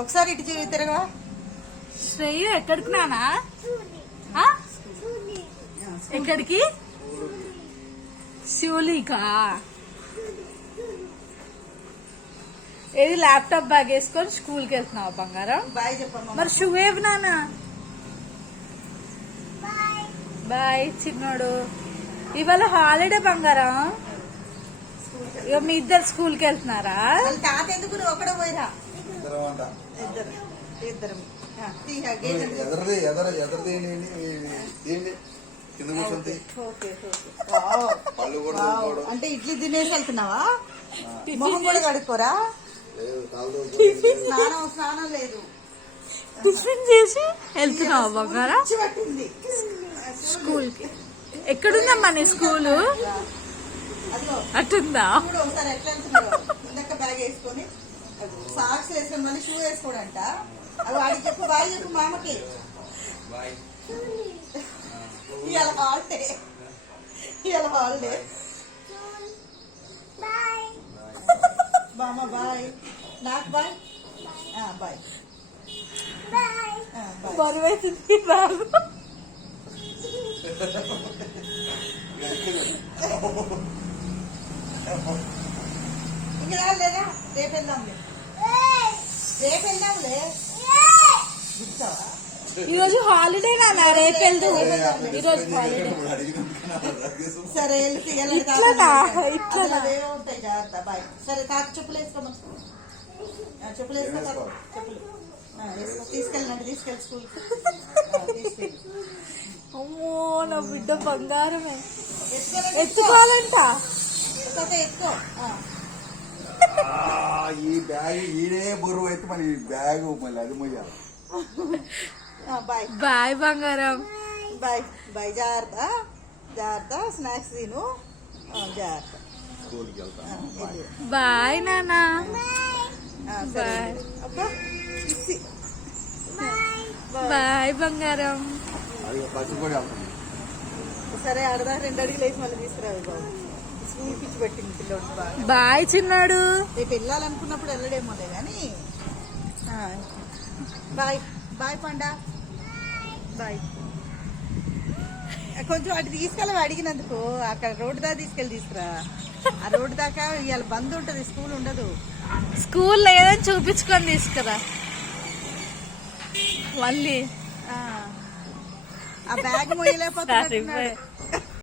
ఒకసారి ఇటు తిరగవా. శ్రేయు ఎక్కడికి నానా? ఎక్కడికి? శివులికా. ఏది ల్యాప్టాప్ బ్యాగ్ వేసుకొని స్కూల్కి వెళ్తున్నావా బంగారం? బాయ్ చెప్పమ్మా. మరి షూ ఏవి నానా? బాయ్ చిన్నోడు. ఇవాళ హాలిడే బంగారం. ఇక మీ ఇద్దరు స్కూల్కి వెళ్తున్నారా? తాత ఎందుకు నువ్వు ఒకడే పోయిరా. ఇద్దరు అంటే ఇడ్లీ తినేసి వెళ్తున్నావా? మొహం కూడా కడుక్కోరా? స్నానం లేదు. టిఫిన్ చేసి వెళ్తున్నావా బంగారం స్కూల్ కి? ఎక్కడుందమ్మా నీ స్కూలు? అటుందా? ఒకసారి ఎట్లా వెళ్తున్నావు? ఇందాక బ్యాగ్ వేసుకొని సాక్స్ వేసుకొని మళ్ళీ షూ వేసుకోడంట. అది వాడికి చెప్పు. బాయ్ చెప్పు మామకి. ఇవాళ హాలిడే. ఇవాళ హాలిడే. బామ్మ బాయ్. నాకు బాయ్. బాయ్. బరువైతుంది రాదు. ఇంకా లేదా? రేపు వెళ్దాంలే. రేపు వెళ్దాంలే. గుర్తావా? ఈరోజు హాలిడే నాన్న. రేపు వెళ్దు. ఈరోజు హాలిడే. సరే ఇట్లా ఉంటాయి. జాగ్రత్త. బాయ్. సరే తాత చెప్పులు వేసుకోమా. చెప్పులు వేసుకో. చెప్పులు తీసుకెళ్ళండి. తీసుకెళ్ళి స్కూల్ తీసుకెళ్ళి. అమ్మో నా బిడ్డ బంగారమే. ఎత్తుకోవాలంట. ఎత్తుకో. ఈ బ్యాగ్ ఈడే బరువు అయితే మరి బ్యాగ్ మళ్ళీ అది మొయ్యాలి. బాయ్. బాయ్ బంగారం. బాయ్. బాయ్. జాగ్రత్త. జాగ్రత్త. స్నాక్స్ తిను. జాగ్రత్త. స్కూల్కి వెళ్తాను. బాయ్ నానా. బాయ్. బాయ్ బంగారం. బస్సు కూడా వెళ్తాను. సరే అడదా 2 అడుగులు వేసి మళ్ళీ తీసుకురావు బాబు. స్కూల్ పిచ్చి పెట్టింది పిల్లోడు బాగా. బాయ్ చిన్నాడు. రేపు వెళ్ళాలనుకున్నప్పుడు వెళ్ళడేమోలే కానీ. బాయ్. బాయ్ పండా. బాయ్. కొంచెం అటు తీసుకెళ్ళి అడిగినందుకు అక్కడ రోడ్డు దాకా తీసుకురా. ఆ రోడ్డు దాకా ఇవాళ బంద్ ఉంటది. స్కూల్ ఉండదు. స్కూల్ లేదని చూపించుకొని తీసుకురా మళ్ళీ. ఆ బ్యాగ్ మొయ్యలేకపోతున్నా.